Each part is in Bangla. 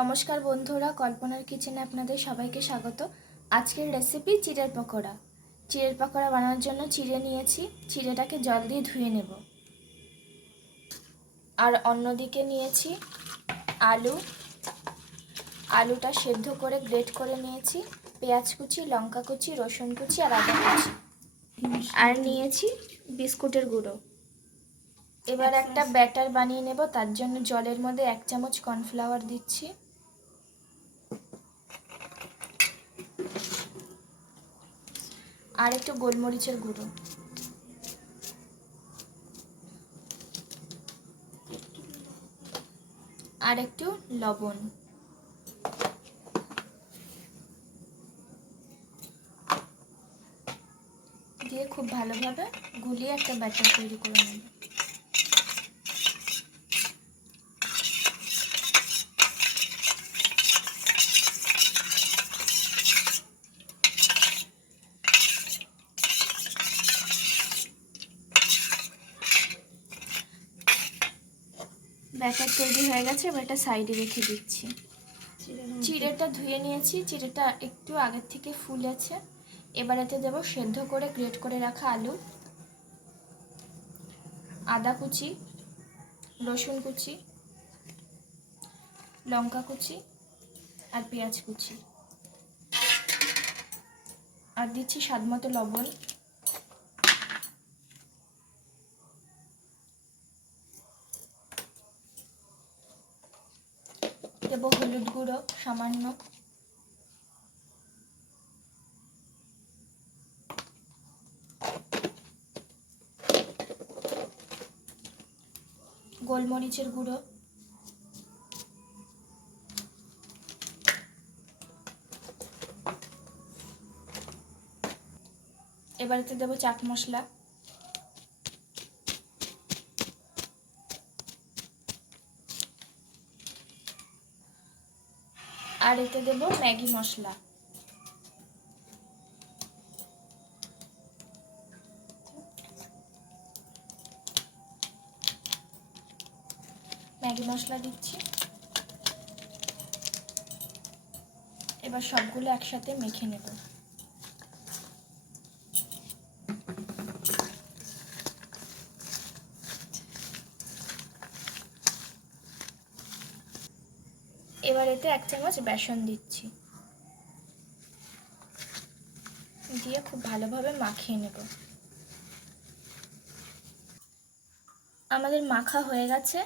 নমস্কার বন্ধুরা, কল্পনার কিচেনে আপনাদের সবাইকে স্বাগত। আজকের রেসিপি চিড়ের পকোড়া। চিড়ের পকোড়া বানানোর জন্য চিড়ে নিয়েছি, চিড়েটাকে জল দিয়ে ধুয়ে নেব। আর অন্যদিকে নিয়েছি আলুটা সেদ্ধ করে গ্রেট করে নিয়েছি, পেঁয়াজ কুচি, লঙ্কা কুচি, রসুন কুচি আর আদা কুচি। আর নিয়েছি বিস্কুটের গুঁড়ো। এবার একটা ব্যাটার বানিয়ে নেব। তার জন্য জলের মধ্যে 1 চামচ কর্নফ্লাওয়ার দিচ্ছি, আর একটু গোলমরিচের গুঁড়ো, আর একটু লবণ দিয়ে খুব ভালোভাবে গুলিয়ে একটা ব্যাটার তৈরি করে নেব। ব্যাটার তৈরি হয়ে গেছে, এবার এটা সাইডে রেখে দিচ্ছি। চিড়েটা ধুয়ে নিয়েছি, চিড়েটা একটু আগের থেকে ফুলেছে। এবার এতে দেবো সেদ্ধ করে গ্রেট করে রাখা আলু, আদা কুচি, রসুন কুচি, লঙ্কা কুচি আর পেঁয়াজ কুচি, আর দিচ্ছি স্বাদ মতো লবণ, দেবো হলুদ গুঁড়ো সামান্য, গোলমরিচের গুঁড়ো, এবার এতে দেবো চাট মশলা, আর এতে দেবো ম্যাগি মশলা। ম্যাগি মশলা দিচ্ছি। এবার সবগুলো একসাথে মেখে নেব। এবার এতে 1 চামচ বেসন দিচ্ছি, দিয়ে খুব ভালোভাবে মাখিয়ে নেব। আমাদের মাখা হয়ে গেছে।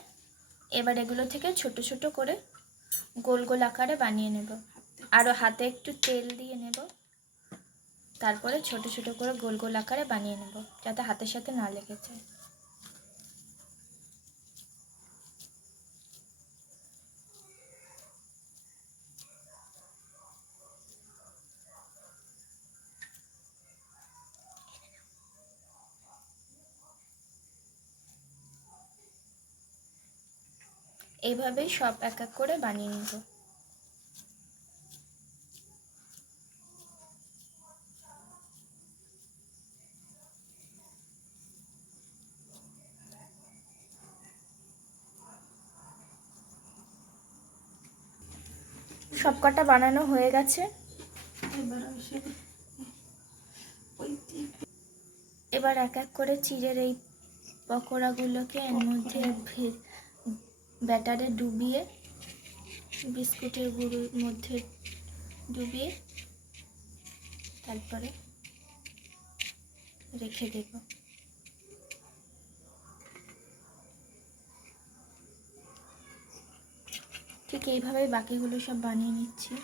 এবার এগুলো থেকে ছোট ছোট করে গোল গোল আকারে বানিয়ে নেব। আরও হাতে একটু তেল দিয়ে নেব, তারপরে ছোট ছোট করে গোল গোল আকারে বানিয়ে নেব, যাতে হাতের সাথে না লেগে যায়। এইভাবেই সব এক এক করে বানিয়ে নেব। সব কটা বানানো হয়ে গেছে। এবার এক এক করে চিড়ের এই পকোড়াগুলোকে এর মধ্যে ব্যাটারে ডুবিয়ে, বিস্কুটের গুঁড়োর মধ্যে ডুবিয়ে তারপরে রেখে দেব। ঠিক এইভাবেই বাকিগুলো সব বানিয়ে নিচ্ছি।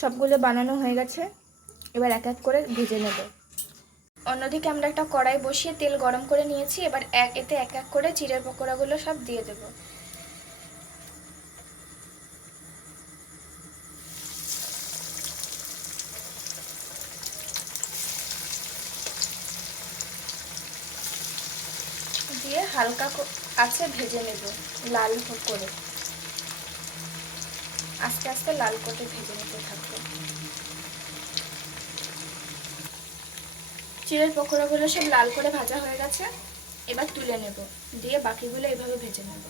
সবগুলো বানানো হয়ে গেছে, এবার এক এক করে ভেজে নেব। অন্যদিকে আমরা একটা কড়াই বসিয়ে তেল গরম করে নিয়েছি। এবার এতে এক এক করে চিড়ের পকোড়াগুলো সব দিয়ে দেব। দিয়ে হালকা আছে ভেজে নেব, লাল করে আস্তে আস্তে লাল করে ভেজে নিতে থাকবো। চিড়ের পকোড়াগুলো সব লাল করে ভাজা হয়ে গেছে, এবার তুলে নেব, দিয়ে বাকিগুলো এইভাবে ভেজে নেব।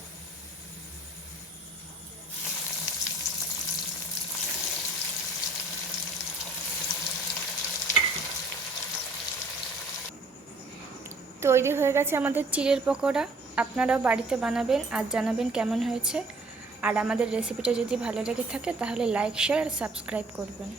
তৈরি হয়ে গেছে আমাদের চিড়ের পকোড়া। আপনারাও বাড়িতে বানাবেন আর জানাবেন কেমন হয়েছে। আর আমাদের রেসিপিটা যদি ভালো লেগে থাকে তাহলে লাইক, শেয়ার আর সাবস্ক্রাইব করবেন।